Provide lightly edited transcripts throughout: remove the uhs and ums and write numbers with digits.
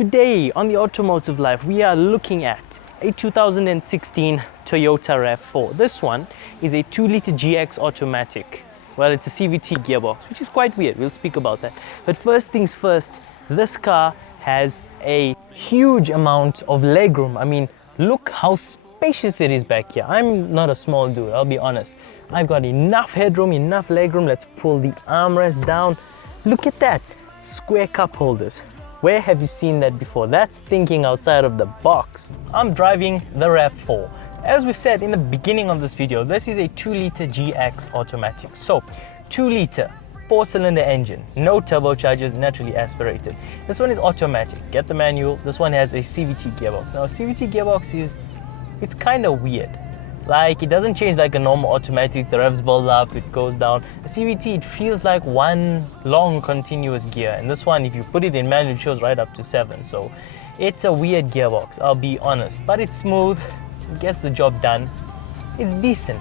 Today on the Automotive Life, we are looking at a 2016 Toyota RAV4. This one is a 2-liter GX automatic. Well, it's a CVT gearbox, which is quite weird. We'll speak about that. But first things first, this car has a huge amount of legroom. I mean, look how spacious it is back here. I'm not a small dude, I'll be honest. I've got enough headroom, enough legroom. Let's pull the armrest down. Look at that, square cup holders. Where have you seen that before? That's thinking outside of the box. I'm driving the RAV4. As we said in the beginning of this video, this is a 2-liter GX automatic. So, 2-liter, 4-cylinder engine, no turbochargers, naturally aspirated. This one is automatic. Get the manual. This one has a CVT gearbox. Now, a CVT gearbox it's kind of weird. Like, it doesn't change like a normal automatic. The revs build up, it goes down. A CVT, it feels like one long continuous gear. And this one, if you put it in manual, it shows right up to 7. So it's a weird gearbox, I'll be honest. But it's smooth, it gets the job done. It's decent.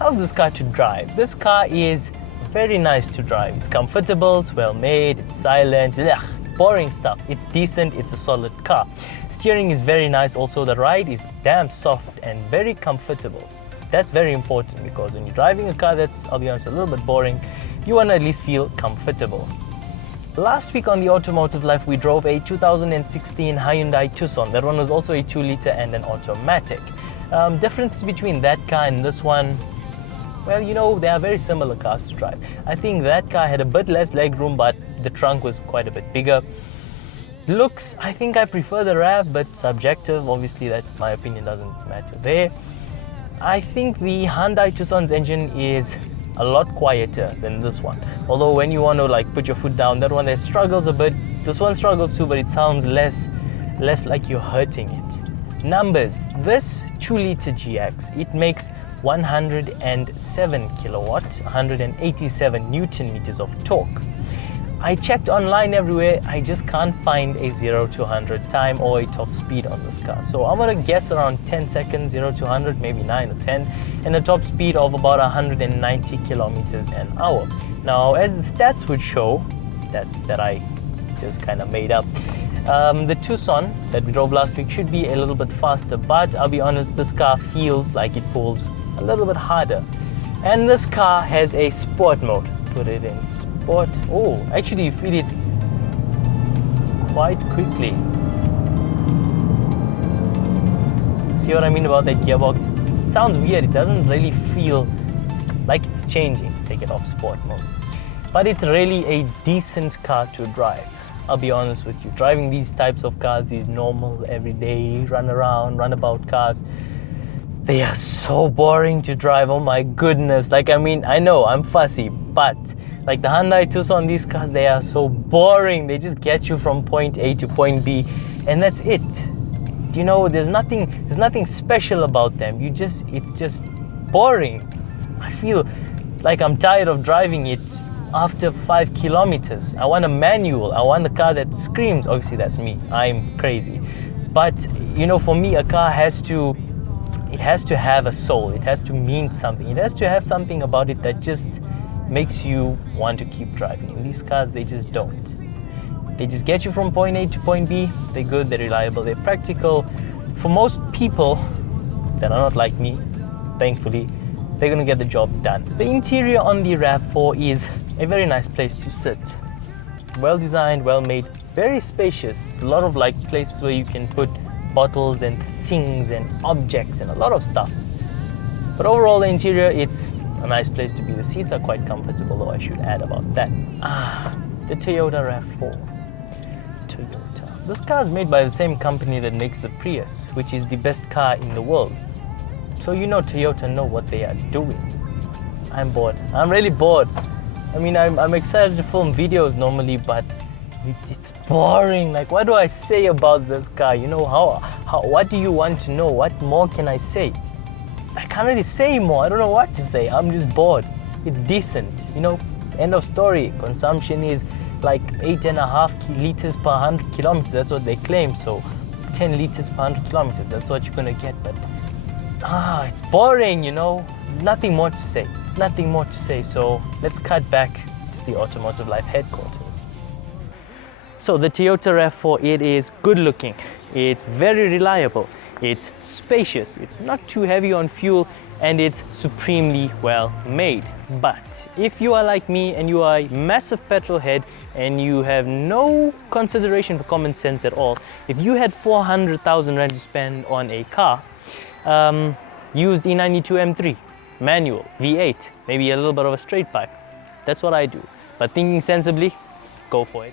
How's this car to drive? This car is very nice to drive. It's comfortable, it's well made, it's silent. Ugh, boring stuff. It's decent, it's a solid car. Steering is very nice. Also, the ride is damn soft and very comfortable. That's very important because when you're driving a car that's, I'll be honest, a little bit boring, you want to at least feel comfortable. Last week on the Automotive Life, we drove a 2016 Hyundai Tucson. That one was also a 2-liter and an automatic. Difference between that car and this one, well, you know, they are very similar cars to drive. I think that car had a bit less legroom, but the trunk was quite a bit bigger. Looks, I think I prefer the RAV, but subjective, obviously that my opinion doesn't matter there. I think the Hyundai Tucson's engine is a lot quieter than this one. Although when you want to like put your foot down, that one there struggles a bit. This one struggles too, but it sounds less like you're hurting it. Numbers, this 2-liter GX, it makes 107 kilowatt, 187 Newton meters of torque. I checked online everywhere, I just can't find a 0 to 100 time or a top speed on this car. So I'm gonna guess around 10 seconds, 0 to 100, maybe 9 or 10, and a top speed of about 190 kilometers an hour. Now, as the stats would show, stats that I just kind of made up, the Tucson that we drove last week should be a little bit faster, but I'll be honest, this car feels like it pulls a little bit harder. And this car has a sport mode. Put it in sport. Oh, actually you feel it quite quickly. See what I mean about that gearbox? It sounds weird. It doesn't really feel like it's changing. Take it off sport mode. But it's really a decent car to drive. I'll be honest with you. Driving these types of cars, these normal, everyday, runabout cars, they are so boring to drive. Oh my goodness. Like, I mean, I know I'm fussy, but like the Hyundai Tucson, these cars, they are so boring. They just get you from point A to point B, and that's it. You know, there's nothing special about them. It's just boring. I feel like I'm tired of driving it after 5 kilometers. I want a manual. I want a car that screams. Obviously, that's me. I'm crazy. But, you know, for me, a car has to have a soul. It has to mean something. It has to have something about it that just makes you want to keep driving. In these cars, they just don't. They just get you from point A to point B. They're good, they're reliable, they're practical. For most people that are not like me, thankfulully, they're gonna get the job done. The interior on the RAV4 is a very nice place to sit. Well designed, well made, very spacious. It's a lot of like places where you can put bottles and things and objects and a lot of stuff. But overall, the interior, it's a nice place to be. The seats are quite comfortable, though I should add about that. The Toyota RAV4. Toyota. This car is made by the same company that makes the Prius, which is the best car in the world. So you know Toyota know what they are doing. I'm bored. I'm really bored. I mean, I'm excited to film videos normally, but it's boring. Like, what do I say about this car? You know, what do you want to know? What more can I say? I can't really say more. I don't know what to say. I'm just bored. It's decent, you know, end of story. Consumption is like 8.5 liters per 100 kilometers. That's what they claim. So 10 liters per 100 kilometers, that's what you're gonna get. But it's boring, you know. There's nothing more to say. There's nothing more to say. So let's cut back to the Automotive Life headquarters. So the Toyota RAV4, it is good looking, it's very reliable, it's spacious, it's not too heavy on fuel, and it's supremely well made. But if you are like me and you are a massive petrol head and you have no consideration for common sense at all, if you had 400,000 rand to spend on a car, used E92 M3, manual, V8, maybe a little bit of a straight pipe, that's what I do. But thinking sensibly, go for it.